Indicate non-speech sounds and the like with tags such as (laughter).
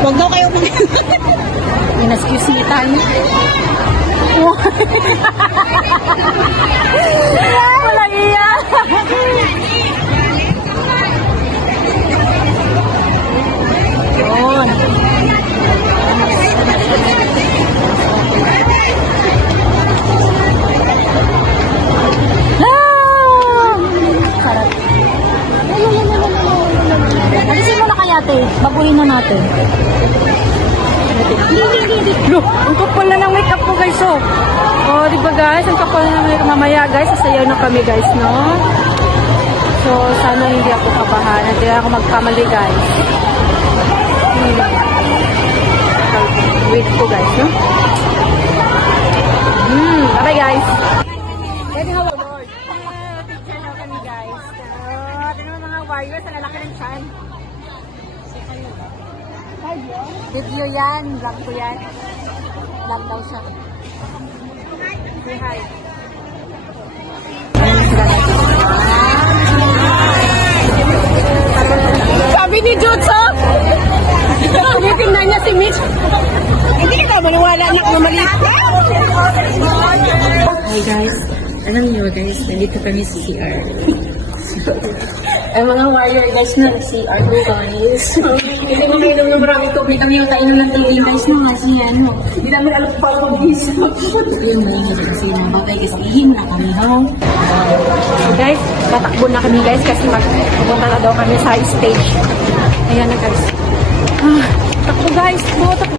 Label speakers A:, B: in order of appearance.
A: Huwag daw kayo mag...
B: Inaskisitan. Walang (laughs) Na te. Baguhin na natin. Look, ang kapal na ng makeup ko guys, oh. Oh, di ba guys? Ang kapal na ng makeup. Mamaya guys, sasayaw na kami guys, no? So, sana hindi ako kabahan. Hindi ako magkamali guys. Hmm. Wait ko guys, no? Hmm, bye guys. Pwede hawa Lord. Picture na kami guys. Ito naman mga warriors, ang lalaki ng chan. Video yan, vlog ko yan. Vlog daw siya. Say hi. Sabi ni Jutsu! Tinitingnan niya si Mitch.
A: Hindi ka maniwala anak na maliit ka.
B: Hi guys, alam niyo guys, nandito kami sa CR. Ay mga warrior guys na CR ko guys. Hindi mo kainom ng maraming tubig. Kami yung kainom ng tubig guys na kasi ano.
A: Hindi namin alam pa kung bisa. (laughs)
B: Yun na, kasi mga bagay kasi ihim na kami ha. Guys, tatakbo na kami guys kasi magpupunta na daw kami sa stage. Ayan na guys. Ah, takbo guys, takbo, takbo.